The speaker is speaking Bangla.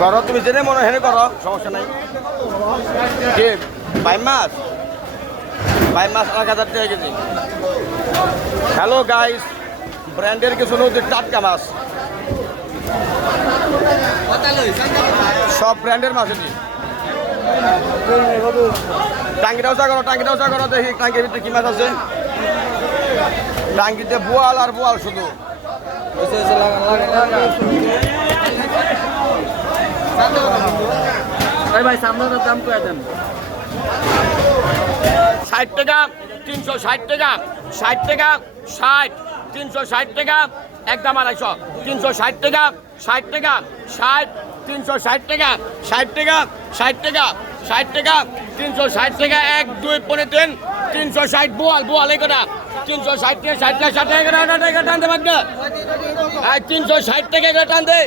করো তুমি জেনে মনে হেনে করো সমস্যা নাই কি বাইম মাছ 1000 টাকা কেজি হ্যালো গাইস ব্র্যান্ডের কিছু নদীর টাটকা মাছ সব ব্র্যান্ডের মাছ এটি টাঙ্গিটাও চা করো দেখি টাঙ্গির ভিতরে কি মাছ আছে টাঙ্গিতে বোয়াল আর বোয়াল শুধু ভাই সামনের দাম করে দেন 60 টাকা 360 টাকা 60 টাকা 60 360 টাকা একদম 250 360 টাকা 60 টাকা 60 360 টাকা 60 টাকা 60 টাকা 60 টাকা 360 টাকা 1 2 3 360 বোয়াল এই কথা 360 টাকা 60 টাকা 60 টাকা টানতে পারবে 360 টাকা টানতে